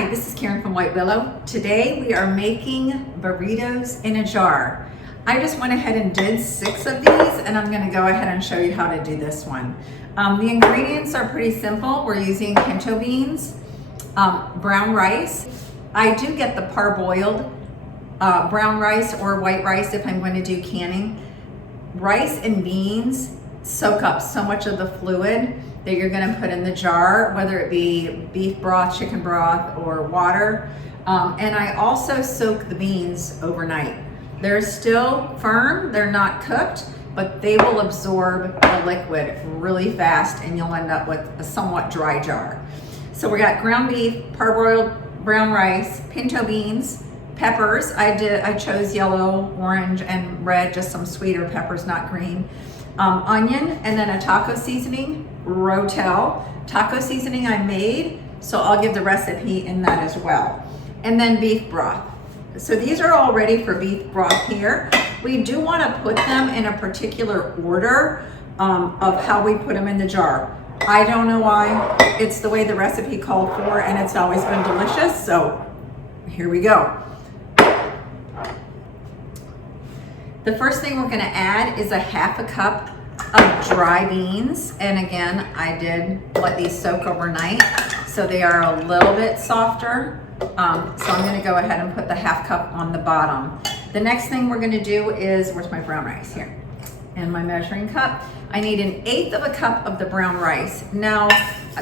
Hi, this is Karen from White Willow. Today we are making burritos in a jar. I just went ahead and did 6 of these, and I'm going to go ahead and show you how to do this one. The ingredients are pretty simple. We're using pinto beans, brown rice. I do get the parboiled brown rice or white rice if I'm going to do canning. Rice and beans soak up so much of the fluid that you're going to put in the jar, whether it be beef broth, chicken broth, or water. And I also soak the beans overnight. They're still firm, they're not cooked, but they will absorb the liquid really fast and you'll end up with a somewhat dry jar. So we got ground beef, parboiled brown rice, pinto beans, peppers. I chose yellow, orange, and red, just some sweeter peppers, not green. Onion, and then a taco seasoning, Rotel. Taco seasoning I made, so I'll give the recipe in that as well. And then beef broth. So these are all ready for beef broth here. We do want to put them in a particular order of how we put them in the jar. I don't know why. It's the way the recipe called for, and it's always been delicious, so here we go. The first thing we're going to add is a ½ cup of dry beans. And again, I did let these soak overnight, so they are a little bit softer. So I'm going to go ahead and put the ½ cup on the bottom. The next thing we're going to do is, where's my brown rice here? And my measuring cup. I need 1/8 of a cup of the brown rice. Now,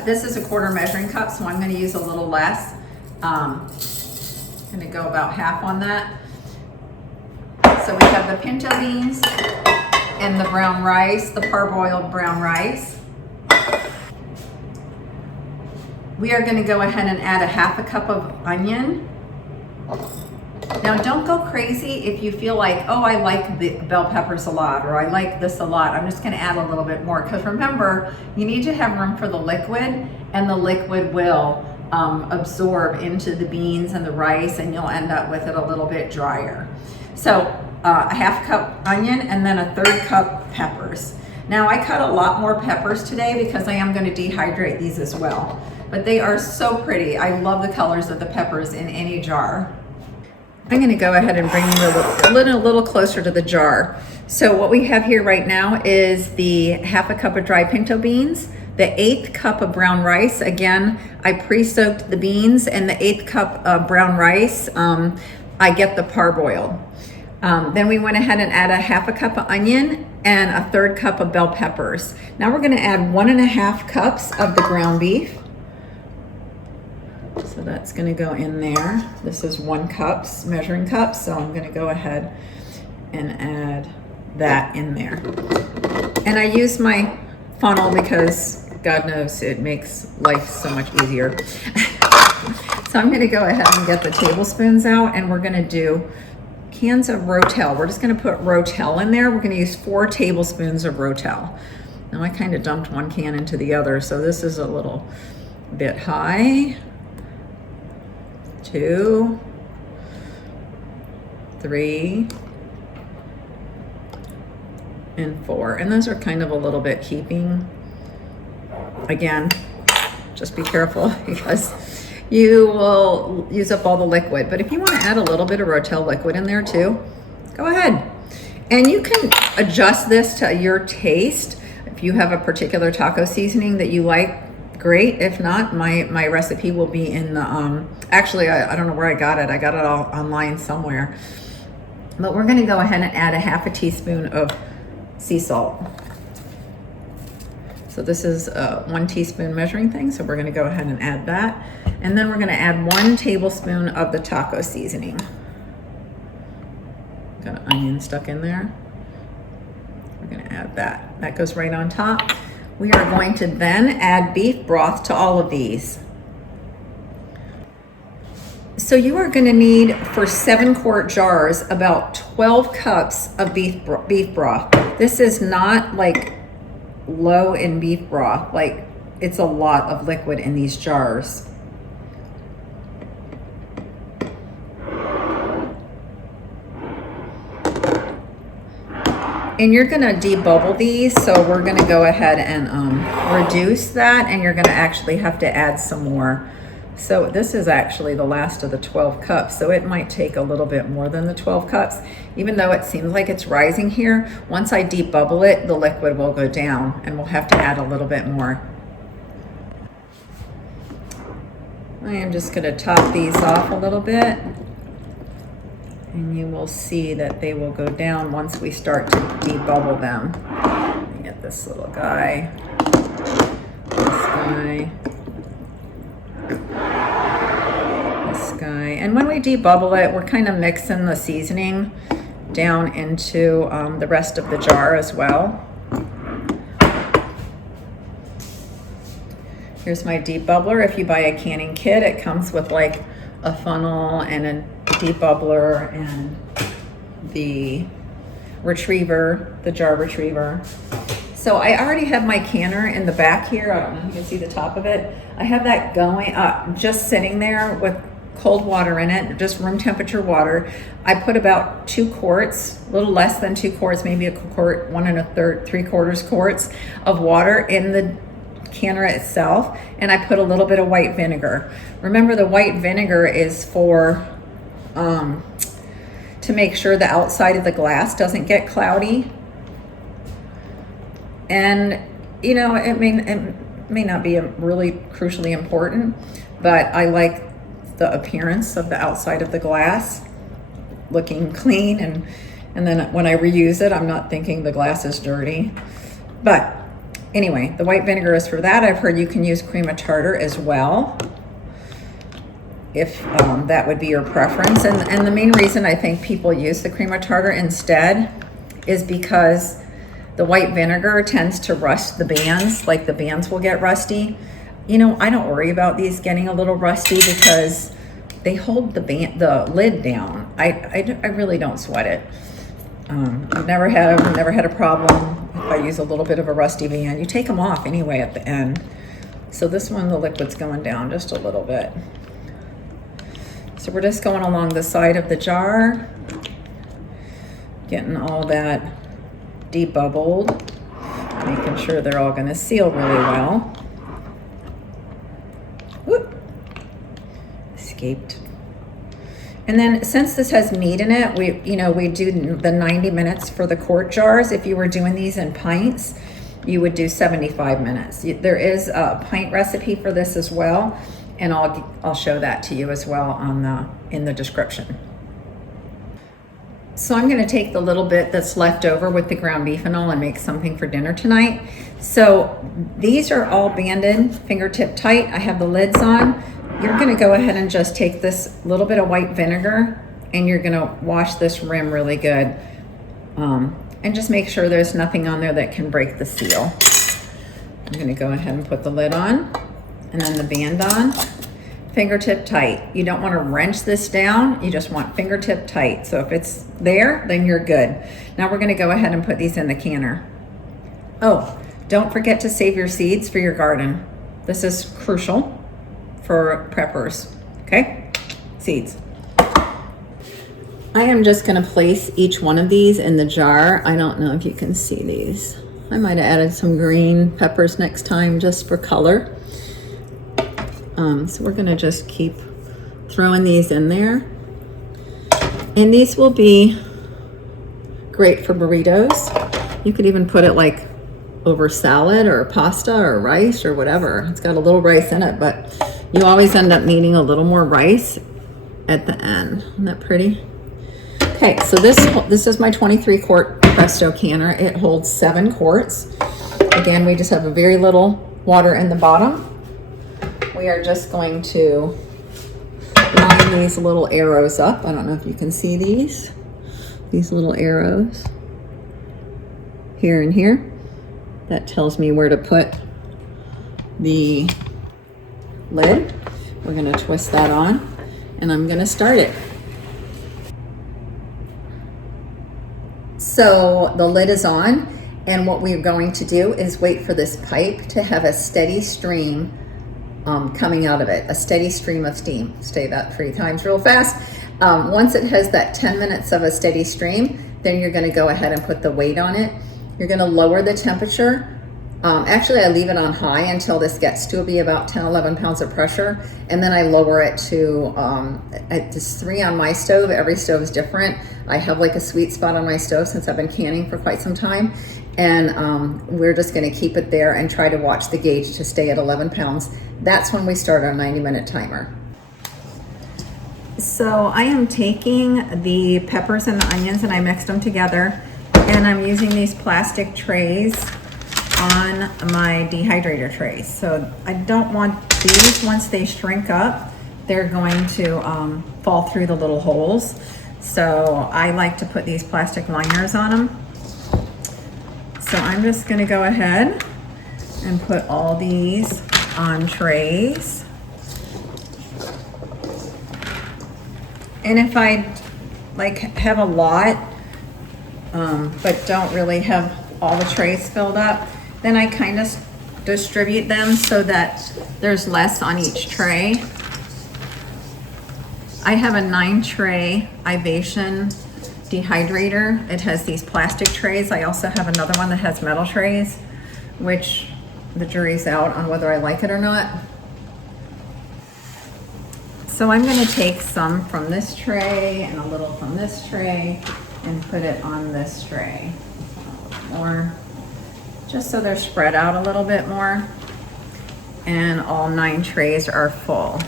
this is a 1/4 measuring cup, so I'm going to use a little less. I'm going to go about half on that. So we have the pinto beans and the brown rice, the parboiled brown rice. We are going to go ahead and add a ½ cup of onion. Now don't go crazy if you feel like, oh, I like the bell peppers a lot, or I like this a lot. I'm just going to add a little bit more, because remember, you need to have room for the liquid, and the liquid will absorb into the beans and the rice, and you'll end up with it a little bit drier. So a ½ cup onion, and then a 1/3 cup peppers. Now I cut a lot more peppers today because I am going to dehydrate these as well. But they are so pretty. I love the colors of the peppers in any jar. I'm going to go ahead and bring them a little closer to the jar. So what we have here right now is the ½ cup of dry pinto beans, the 1/8 cup of brown rice. Again, I pre-soaked the beans, and the 1/8 cup of brown rice, I get the parboiled. Then we went ahead and add a ½ cup of onion and a 1/3 cup of bell peppers. Now we're going to add 1½ cups of the ground beef. So that's going to go in there. This is 1 cup, measuring cup, so I'm going to go ahead and add that in there. And I use my funnel because God knows it makes life so much easier. So I'm going to go ahead and get the tablespoons out, and we're going to do cans of Rotel. We're just going to put Rotel in there. We're going to use 4 tablespoons of Rotel. Now I kind of dumped 1 can into the other, so this is a little bit high. 2, 3, and 4. And those are kind of a little bit keeping. Again, just be careful because you will use up all the liquid. But if you want to add a little bit of Rotel liquid in there too, go ahead. And you can adjust this to your taste. If you have a particular taco seasoning that you like, great. If not, my recipe will be in the, actually, I don't know where I got it. I got it all online somewhere. But we're going to go ahead and add a ½ teaspoon of sea salt. So this is a 1 teaspoon measuring thing, so we're going to go ahead and add that. And then we're going to add 1 tablespoon of the taco seasoning. Got an onion stuck in there. We're going to add that. That goes right on top. We are going to then add beef broth to all of these. So you are going to need, for 7 quart jars, about 12 cups of beef broth. This is not like low in beef broth, like it's a lot of liquid in these jars. And you're gonna debubble these, so we're gonna go ahead and reduce that, and you're gonna actually have to add some more So this is actually the last of the 12 cups, so it might take a little bit more than the 12 cups. Even though it seems like it's rising here, once I debubble it, the liquid will go down and we'll have to add a little bit more. I am just gonna top these off a little bit, and you will see that they will go down once we start to debubble them. Let me get this little guy, this guy, this guy. And when we debubble it, we're kind of mixing the seasoning down into the rest of the jar as well. Here's my debubbler. If you buy a canning kit, it comes with like a funnel and a debubbler and the retriever, the jar retriever. So I already have my canner in the back here. I don't know if you can see the top of it. I have that going up, just sitting there with cold water in it, just room temperature water. I put about 2 quarts, a little less than 2 quarts, maybe a quart, 1 1/3, 3/4 quarts of water in the canner itself, and I put a little bit of white vinegar. Remember, the white vinegar is for to make sure the outside of the glass doesn't get cloudy. And you know, it may not be really crucially important, but I like the appearance of the outside of the glass looking clean, and then when I reuse it, I'm not thinking the glass is dirty. But anyway, the white vinegar is for that. I've heard you can use cream of tartar as well, if that would be your preference. And the main reason I think people use the cream of tartar instead is because the white vinegar tends to rust the bands, like the bands will get rusty. You know, I don't worry about these getting a little rusty because they hold the lid down. I really don't sweat it. I've never had a problem if I use a little bit of a rusty band. You take them off anyway at the end. So this one, the liquid's going down just a little bit. So we're just going along the side of the jar, getting all that debubbled, making sure they're all going to seal really well. Whoop. Escaped. And then since this has meat in it, we do the 90 minutes for the quart jars. If you were doing these in pints, you would do 75 minutes. There is a pint recipe for this as well, and I'll show that to you as well in the description. So I'm going to take the little bit that's left over with the ground beef and all and make something for dinner tonight. So these are all banded, fingertip tight. I have the lids on. You're going to go ahead and just take this little bit of white vinegar and you're going to wash this rim really good. And just make sure there's nothing on there that can break the seal. I'm going to go ahead and put the lid on and then the band on. Fingertip tight. You don't want to wrench this down. You just want fingertip tight. So if it's there, then you're good. Now we're going to go ahead and put these in the canner. Oh, don't forget to save your seeds for your garden. This is crucial for preppers. Okay? Seeds. I am just going to place each one of these in the jar. I don't know if you can see these. I might have added some green peppers next time just for color. So we're going to just keep throwing these in there. And these will be great for burritos. You could even put it like over salad or pasta or rice or whatever. It's got a little rice in it, but you always end up needing a little more rice at the end. Isn't that pretty? Okay, so this is my 23 quart Presto canner. It holds 7 quarts. Again, we just have a very little water in the bottom. We are just going to line these little arrows up. I don't know if you can see these little arrows here and here. That tells me where to put the lid. We're going to twist that on and I'm going to start it. So the lid is on, and what we're going to do is wait for this pipe to have a steady stream coming out of it, a steady stream of steam. Say that 3 times real fast. Once it has that 10 minutes of a steady stream, then you're going to go ahead and put the weight on it. You're going to lower the temperature Actually, I leave it on high until this gets to be about 10, 11 pounds of pressure. And then I lower it to, it's 3 on my stove. Every stove is different. I have like a sweet spot on my stove since I've been canning for quite some time. And we're just gonna keep it there and try to watch the gauge to stay at 11 pounds. That's when we start our 90-minute timer. So I am taking the peppers and the onions and I mixed them together. And I'm using these plastic trays on my dehydrator trays. So I don't want these, once they shrink up, they're going to fall through the little holes. So I like to put these plastic liners on them. So I'm just gonna go ahead and put all these on trays. And if I like have a lot, but don't really have all the trays filled up, then I kind of distribute them so that there's less on each tray. I have a 9-tray Ivation dehydrator. It has these plastic trays. I also have another one that has metal trays, which the jury's out on whether I like it or not. So I'm going to take some from this tray and a little from this tray and put it on this tray. More, just so they're spread out a little bit more. And all 9 trays are full.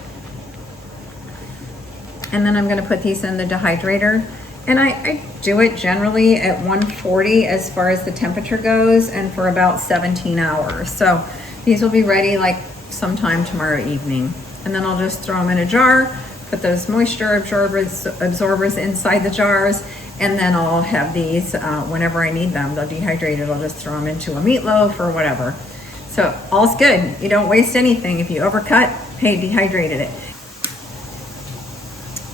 And then I'm going to put these in the dehydrator. And I do it generally at 140 as far as the temperature goes, and for about 17 hours. So these will be ready like sometime tomorrow evening. And then I'll just throw them in a jar, put those moisture absorbers inside the jars, and then I'll have these whenever I need them. They'll dehydrate it. I'll just throw them into a meatloaf or whatever. So all's good. You don't waste anything. If you overcut, hey, dehydrated it.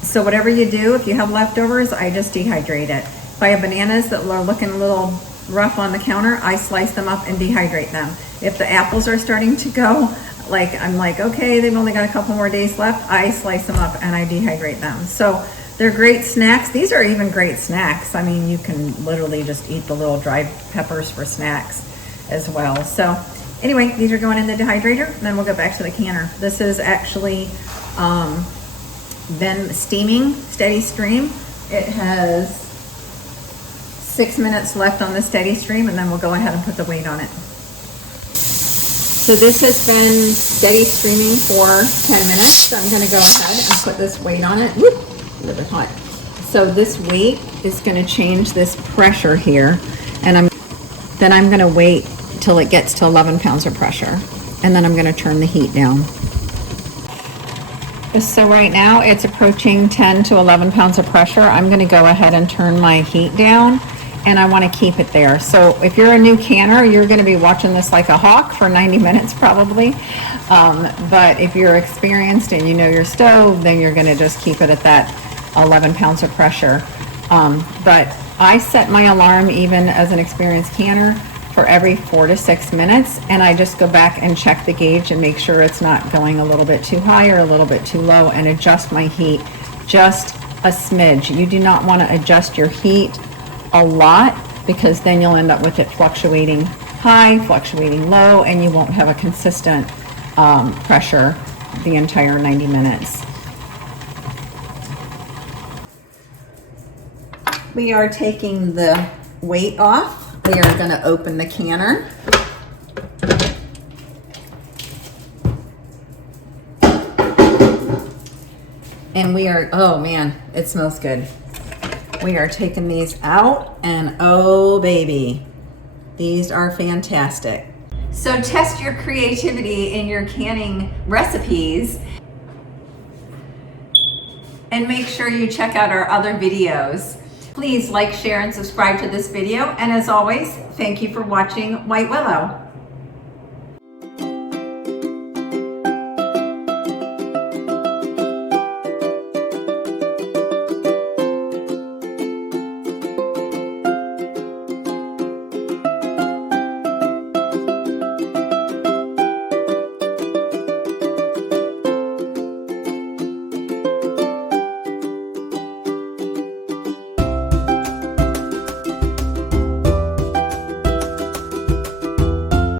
So whatever you do, if you have leftovers, I just dehydrate it. If I have bananas that are looking a little rough on the counter, I slice them up and dehydrate them. If the apples are starting to go, I'm like, okay, they've only got a couple more days left, I slice them up and I dehydrate them. So they're great snacks. These are even great snacks. I mean, you can literally just eat the little dried peppers for snacks as well. So anyway, these are going in the dehydrator, and then we'll go back to the canner. This is actually been steaming, steady stream. It has 6 minutes left on the steady stream, and then we'll go ahead and put the weight on it. So this has been steady streaming for 10 minutes. So I'm gonna go ahead and put this weight on it. Whoop, a little bit hot. So this weight is gonna change this pressure here, and then I'm gonna wait till it gets to 11 pounds of pressure, and then I'm gonna turn the heat down. So right now it's approaching 10 to 11 pounds of pressure. I'm gonna go ahead and turn my heat down, and I wanna keep it there. So if you're a new canner, you're gonna be watching this like a hawk for 90 minutes probably. But if you're experienced and you know your stove, then you're gonna just keep it at that 11 pounds of pressure. But I set my alarm, even as an experienced canner, for every 4 to 6 minutes, and I just go back and check the gauge and make sure it's not going a little bit too high or a little bit too low, and adjust my heat just a smidge. You do not want to adjust your heat a lot, because then you'll end up with it fluctuating high, fluctuating low, and you won't have a consistent pressure the entire 90 minutes. We are taking the weight off. We are going to open the canner. And we are, oh man, it smells good. We are taking these out, and oh baby, these are fantastic. So test your creativity in your canning recipes, and make sure you check out our other videos. Please like, share, and subscribe to this video. And as always, thank you for watching White Willow.